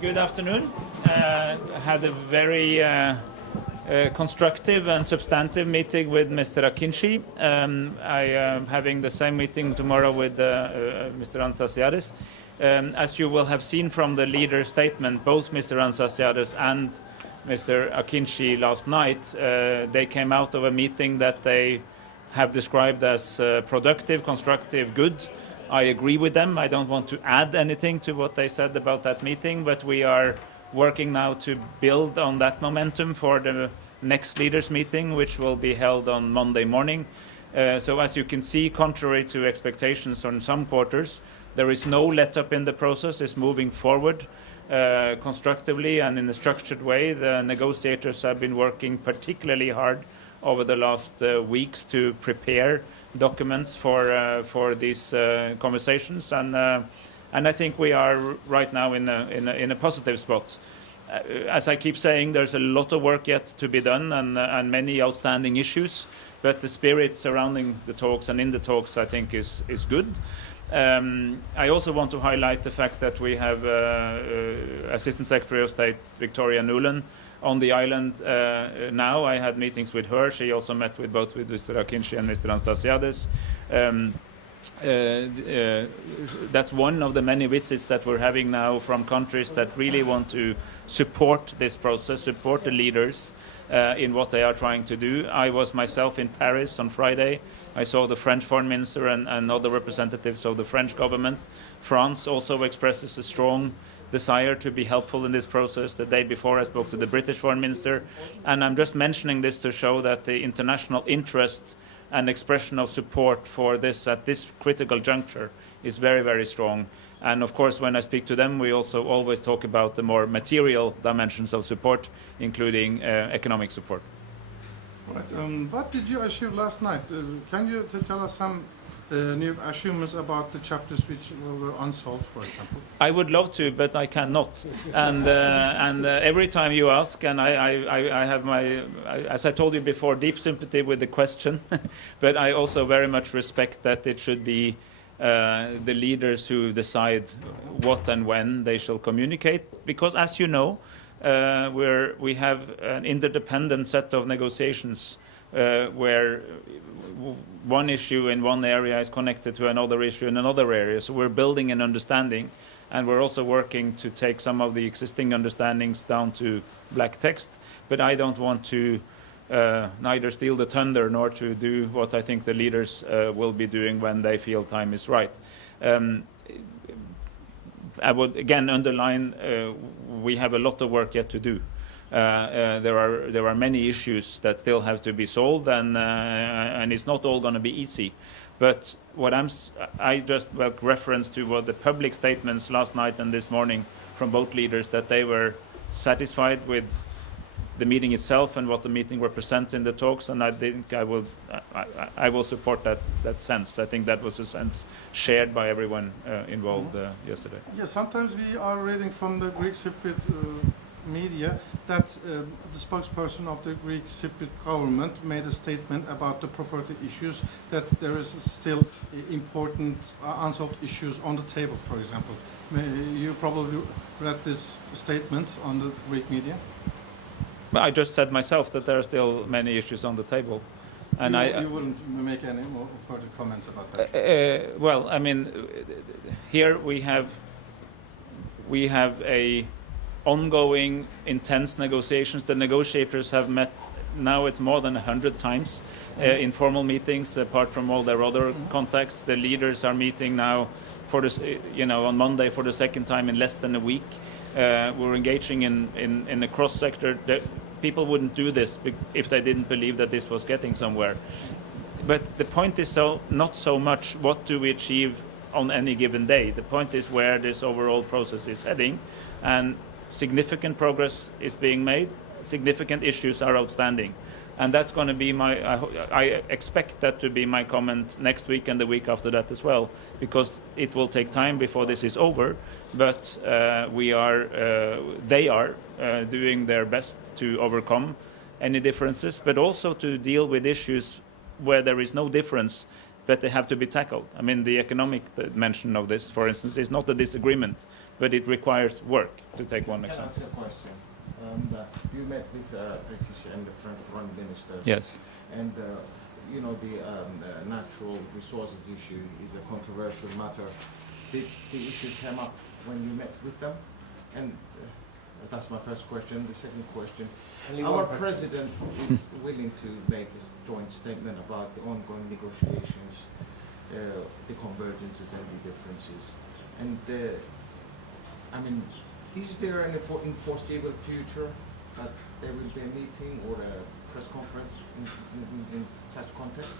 Good afternoon. Had a very constructive and substantive meeting with Mr. Akinci. I am having the same meeting tomorrow with Mr. Anastasiadis. As you will have seen from the leader's statement, both Mr. Anastasiadis and Mr. Akinci last night, they came out of a meeting that they have described as productive, constructive, good. I agree with them. I don't want to add anything to what they said about that meeting, but we are working now to build on that momentum for the next leaders meeting, which will be held on Monday morning. So as you can see, contrary to expectations on some quarters, there is no let-up in the process. It's moving forward constructively and in a structured way. The negotiators have been working particularly hard over the last weeks to prepare documents for these conversations, and I think we are right now in a positive spot. As I keep saying, there's a lot of work yet to be done and many outstanding issues, but the spirit surrounding the talks and in the talks, I think, is good. I also want to highlight the fact that we have Assistant Secretary of State Victoria Nuland on the island now. I had meetings with her. She also met with both with Mr. Akinci and Mr. Anastasiadis. That's one of the many visits that we're having now from countries that really want to support this process, support the leaders in what they are trying to do. I was myself in Paris on Friday. I saw the French foreign minister and other representatives of the French government. France also expresses a strong desire to be helpful in this process. The day before I spoke to the British foreign minister, and I'm just mentioning this to show that the international interest and expression of support for this at this critical juncture is very, very strong. And of course, when I speak to them, we also always talk about the more material dimensions of support, including economic support. Right. What did you achieve last night? Can you tell us some new achievements about the chapters which were unsolved, for example? I would love to, but I cannot. And every time you ask, and I have my, as I told you before, deep sympathy with the question, but I also very much respect that it should be the leaders who decide what and when they shall communicate, because as you know, we have an interdependent set of negotiations where one issue in one area is connected to another issue in another area. So we're building an understanding, and we're also working to take some of the existing understandings down to black text. But I don't want to neither steal the thunder nor to do what I think the leaders will be doing when they feel time is right. I would again underline we have a lot of work yet to do. There are many issues that still have to be solved, and it's not all going to be easy. But what I just make reference to what the public statements last night and this morning from both leaders, that they were satisfied with the meeting itself and what the meeting represents in the talks, and I think I will support that sense. I think that was a sense shared by everyone involved yesterday. Yeah, sometimes we are reading from the Greek Cypriot media that the spokesperson of the Greek Cypriot government made a statement about the property issues, that there is still important unsolved issues on the table, for example. You probably read this statement on the Greek media? I just said myself that there are still many issues on the table. And you wouldn't make any more further comments about that? Well, I mean, here we have a ongoing intense negotiations. The negotiators have met, now it's more than 100 times, informal meetings, apart from all their other contacts. The leaders are meeting now for this, on Monday for the second time in less than a week. We're engaging in a cross-sector. People wouldn't do this if they didn't believe that this was getting somewhere. But the point is not so much what do we achieve on any given day. The point is where this overall process is heading, and significant progress is being made. Significant issues are outstanding, and that's going to be I expect that to be my comment next week and the week after that as well, because it will take time before this is over. But they are doing their best to overcome any differences, but also to deal with issues where there is no difference but they have to be tackled. I mean, the economic dimension of this, for instance, is not a disagreement, but it requires work, to take one Can I ask example. you a question? You met with British and the French foreign ministers. Yes. And you know, the natural resources issue is a controversial matter. Did the issue come up when you met with them? And that's my first question. The second question, our president is willing to make a joint statement about the ongoing negotiations, the convergences and the differences. And I mean, is there any foreseeable future that there will be a meeting or a press conference in such context?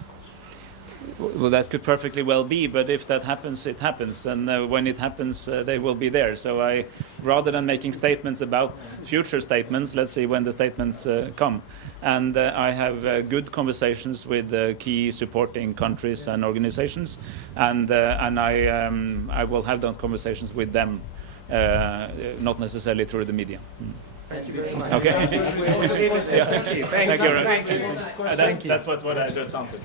Well, that could perfectly well be, but if that happens, it happens, and when it happens, they will be there. So rather than making statements about future statements, let's see when the statements come. And I have good conversations with key supporting countries and organizations, and I will have those conversations with them, not necessarily through the media. Thank you very much. Okay. Thank you. Thank you. That's what I just answered.